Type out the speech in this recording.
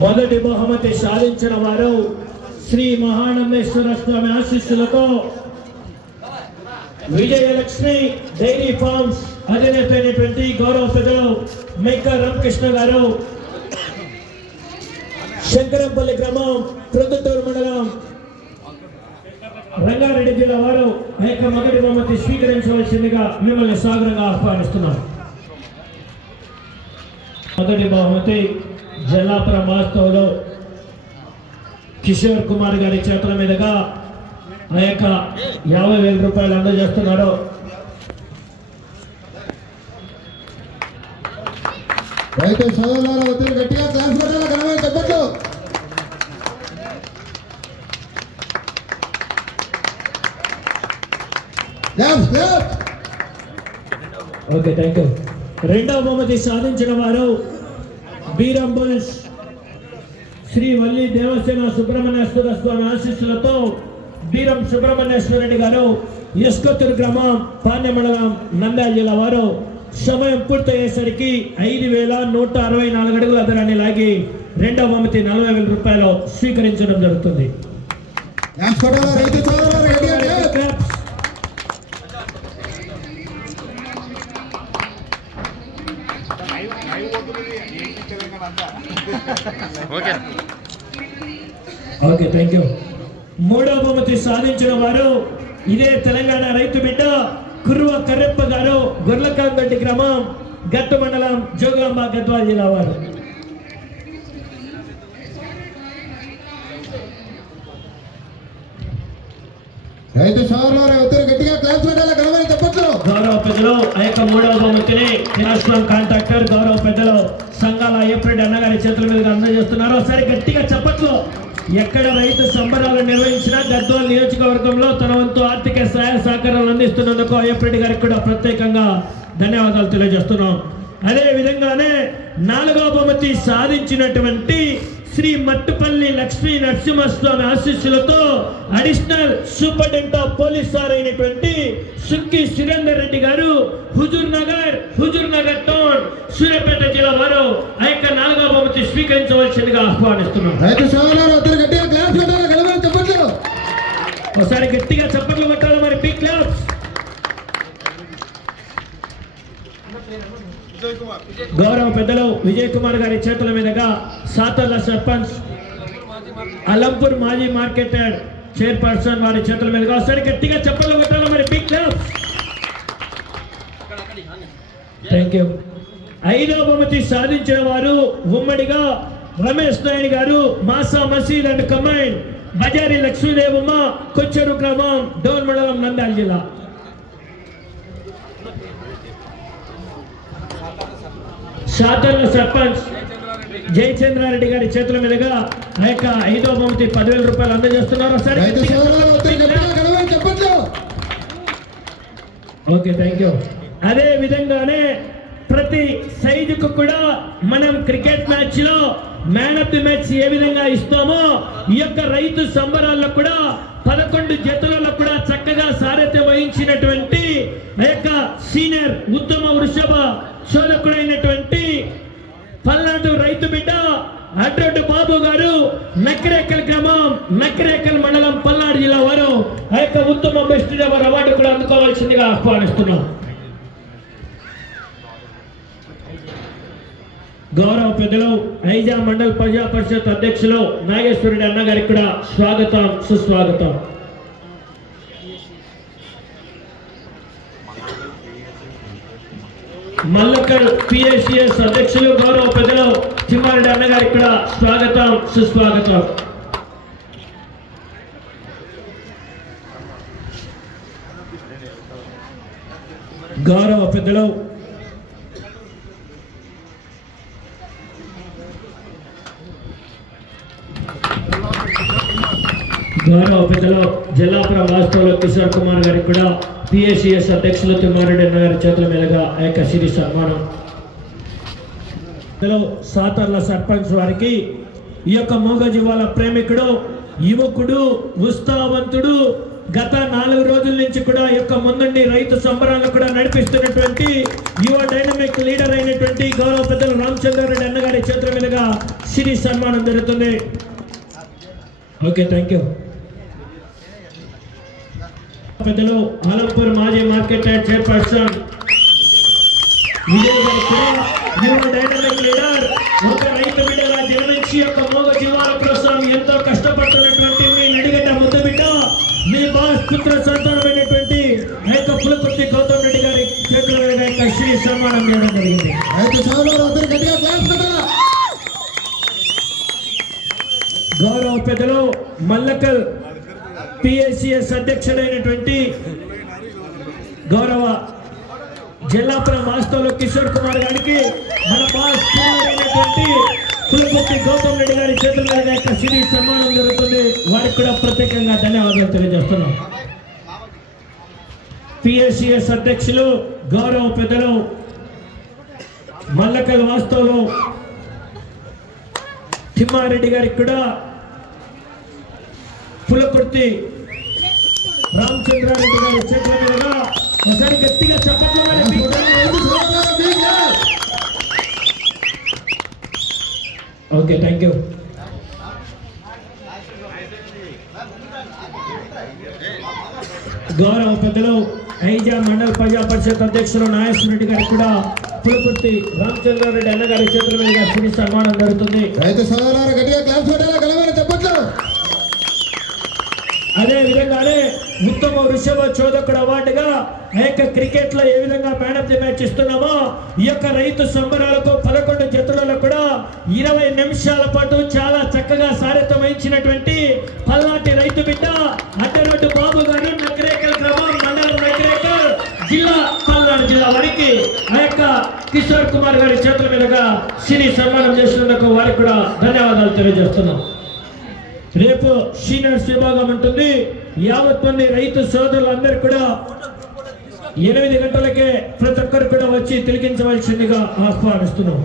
మొదటి బహుమతి సాధించిన వారు శ్రీ మహానందేశ్వర స్వామి ఆశీస్సులతో విజయలక్ష్మి డైరీ ఫార్మ్స్ అధినేత అయినటువంటి గౌరవ పెద్దలు మేక రామకృష్ణ గారు శంకరంపల్లి గ్రామం ప్రొద్దుటూరు మండలం రంగారెడ్డి జిల్లా వారు ఆ యొక్క మొదటి బహుమతి స్వీకరించవలసిందిగా మిమ్మల్ని సాగరంగా ఆహ్వానిస్తున్నాం. మొదటి బహుమతి జల్లాపురం వాస్తవంలో కిషోర్ కుమార్ గారి చేతుల మీదుగా ఆ యొక్క యాభై వేల రూపాయలు అందజేస్తున్నారు రైతు సోదరులారా ఒత్తిడి గట్టిగా క్లాస్ పెట్టాలి class class okay thank you రెండవ బహుమతి సాధించిన వారు బీరం బుల్స్ శ్రీ వల్లి దేవసేన సుబ్రహ్మణ్యేశ్వర స్వామి ఆశీస్సులతో బీరం సుబ్రహ్మణ్యేశ్వర రెడ్డి గారు ఎస్కొత్తూరు గ్రామం పాండ్య మండలం నంద్యాల జిల్లా వారు. సమయం పూర్తయ్యేసరికి ఐదు వేల నూట అరవై నాలుగు అడుగుల ధరని లాగి రెండవ బహుమతి నలభై వేల రూపాయలు స్వీకరించడం జరుగుతుంది. ఓకే. ఓకే థ్యాంక్ యూ మూడో బహుమతి సాధించిన వారు ఇదే తెలంగాణ రైతు బిడ్డ కురువ కర్రెప్ప గారు గొర్లకాంబెట్టి గ్రామం గట్టు మండలం జోగులాంబ గద్వాల జిల్లా వారు. రైతు సోదరులారా ఒత్తిడి గట్టిగా క్లాస్ పెట్టాలి? గౌరవ పెద్దలు ఆ యొక్క మూడవ బహుమతిని కాంట్రాక్టర్ గౌరవ సంఘాల అన్నగారి చేతుల మీదుగా అందజేస్తున్నారు ఒకసారి గట్టిగా చెప్పట్లో ఎక్కడ రైతు సంబరాలు నిర్వహించినా గద్వాల నియోజకవర్గంలో తన వంతు ఆర్థిక సహాయ సహకారాలు అందిస్తున్నందుకు అయ్యప్పరెడ్డి గారికి కూడా ప్రత్యేకంగా ధన్యవాదాలు తెలియజేస్తున్నాం. అదే విధంగానే నాలుగవ బహుమతి సాధించినటువంటి శ్రీ మట్టుపల్లి లక్ష్మీ నరసింహస్వామి ఆశీస్సులతో additional superintendent of police sir అయినటువంటి సుక్కి సురేందర్ రెడ్డి గారు హుజూర్ నగర్ హుజూర్ నగర్ సూర్యాపేట జిల్లా వారు ఆ యొక్క నాలుగవ బహుమతి స్వీకరించవలసిందిగా ఆహ్వానిస్తున్నాం. రైతు గట్టిగా క్లాస్ చెప్పట్లు ఒకసారి గట్టిగా చప్పట్లు కొట్టాలి మరి బిగ్ క్లాప్స్ గౌరవ పెద్దలు విజయ్ కుమార్ గారి చేతుల మీదుగా సాతర్ల సర్పంచ్ అలంపూర్ మాజీ మార్కెట్ యార్డ్ చైర్పర్సన్ వారి చేతుల మీదుగా ఒకసారి గట్టిగా చప్పట్లు కొట్టాలి మరి బిగ్ క్లాప్స్ థ్యాంక్ యూ ఐదవ బహుమతి సాధించిన వారు ఉమ్మడిగా రమేష్ నాయుడు గారు మాసా మసీద్ అండ్ కమైన్ బజారి లక్ష్మీదేవమ్మ కొచ్చెరు గ్రామం డోన్ మండలం నంద్యాల జిల్లా. శాతర్ల సర్పంచ్ జయచంద్రారెడ్డి గారి చేతుల మీదుగా ఆ యొక్క ఐదవ బహుమతి పదివేల రూపాయలు అందజేస్తున్నారు. చెప్పట్లు ఓకే థ్యాంక్ యూ అదే విధంగానే ప్రతి సైజుకు కూడా మనం క్రికెట్ మ్యాచ్లో మ్యాన్ ఆఫ్ ది మ్యాచ్ ఏ విధంగా ఇస్తామో ఈ యొక్క రైతు సంబరాల్లో కూడా పదకొండు జతలలో కూడా చక్కగా సారథ్యం వహించినటువంటి ఆ యొక్క సీనియర్ ఉత్తమ వృషభ శోధకుడైనటువంటి పల్నాడు రైతు బిడ్డ అడ్రొడ్డు బాబు గారు నకిరేకల్ గ్రామం నకిరేకల్ మండలం పల్నాడు జిల్లా వారు ఆ యొక్క ఉత్తమ బెస్ట్ అవార్డు కూడా అందుకోవాల్సిందిగా ఆహ్వానిస్తున్నాం. గౌరవ పెద్దలు ఐజా మండల్ ప్రజా పరిషత్ అధ్యక్షులు నాగేశ్వరుడి అన్న గారికి కూడా స్వాగతం సుస్వాగతం. మల్లకల్ పిఎస్సిఎస్ అధ్యక్షులు గౌరవ పెద్దలు తిమ్మారెడ్డి అన్న గారికి కూడా స్వాగతం సుస్వాగతం. గౌరవ పెద్దలు గౌరవ పెద్దలు జిల్లాపురం వాస్తవులు కిషోర్ కుమార్ గారికి కూడా పిఎస్సిఎస్ అధ్యక్షులు తిమ్మారెడ్డి అన్న గారి చేతుల మీదుగా ఆ యొక్క సిరి సన్మానం. సాతర్ల సర్పంచ్ వారికి ఈ యొక్క మూగ జీవాల ప్రేమికుడు యువకుడు ఉత్సాహవంతుడు గత నాలుగు రోజుల నుంచి కూడా యొక్క ముందుండి రైతు సంబరాలను కూడా నడిపిస్తున్నటువంటి యువ డైనమిక్ లీడర్ అయినటువంటి గౌరవ పెద్దలు రామచంద్రారెడ్డి అన్నగారి చేతుల మీదుగా సిరి సన్మానం జరుగుతుంది. ఓకే థ్యాంక్ యూ పెద్దలు ఆలంపూర్ మాజీ మార్కెట్ యార్డ్ చైర్పర్సన్. విజయ్ గారు కూడా యువ డైనమిక్ లీడర్ ఒక రైతు బిడ్డగా జన్మించి యొక్క మోగ జీవాల కోసం ఎంతో కష్టపడుతున్నటువంటి మీ నడిగడ్డ ముద్దు బిడ్డ మీ బాస్ పుత్ర సంతానమైనటువంటి పులకుర్తి గౌతమ్ రెడ్డి గారి చేతుల మీద శ్రీ సన్మానం చేయడం జరిగింది. రైతు గట్టిగా క్లాస్ గౌరవ పెద్దలు మల్లకల్ పిఎస్సిఎస్ అధ్యక్షుడైనటువంటి గౌరవ జిల్లాపురం వాస్తవంలో కిషోర్ కుమార్ గారికి మన బాస్ కులపతి గౌతమ్ రెడ్డి గారి చేతుల మీద యొక్క సిరి సన్మానం జరుగుతుంది. వారికి కూడా ప్రత్యేకంగా ధన్యవాదాలు తెలియజేస్తున్నాం. పిఎస్సిఎస్ అధ్యక్షులు గౌరవ పెద్దలు మల్లకల్ వాస్తవులు తిమ్మారెడ్డి గారికి కూడా పులకుర్తి రామచంద్రారెడ్డి గారి చేతుల మీదుగా ఒకసారి గట్టిగా చెప్పట్లు మరి మీ- రైతు సోదరులారా big clap. Okay thank you గౌరవ పెద్దలు ఐజా మండల ప్రజా పరిషత్ అధ్యక్షులు నాగేశ్వర రెడ్డి గారికి కూడా పులకుర్తి రామచంద్రారెడ్డి అన్నగారి చేతుల మీదుగా సిరి సన్మానం జరుగుతుంది రైతు సోదరులారా గట్టిగా క్లాస్ కొట్టాలా గలమని చెప్పట్లు అదే విధంగానే ఉత్తమ వృషభ చోదకుడు అవార్డుగా ఆ యొక్క క్రికెట్లో ఏ విధంగా మ్యాన్ ఆఫ్ ది మ్యాచ్ ఇస్తున్నామో ఈ యొక్క రైతు సంబరాలకు పదకొండు జతులలో కూడా ఇరవై నిమిషాల పాటు చాలా చక్కగా సారథ్యం వహించినటువంటి పల్లాటి రైతు బిడ్డ అడ్డనట్టు బాబు గారు నకరేకల్ గ్రామం మండలం నకరేకల్ జిల్లా పల్నాడు జిల్లా వారికి ఆ యొక్క కిషోర్ కుమార్ గారి చేతుల మీదుగా సిరి సన్మానం చేసినందుకు వారికి కూడా ధన్యవాదాలు తెలియజేస్తున్నాం. రేపు సీనియర్స్ విభాగం ఉంటుంది. యావత్ మంది రైతు సోదరులందరూ కూడా ఎనిమిది గంటలకే ప్రతి ఒక్కరు కూడా వచ్చి తిలకించవలసిందిగా ఆహ్వానిస్తున్నాం.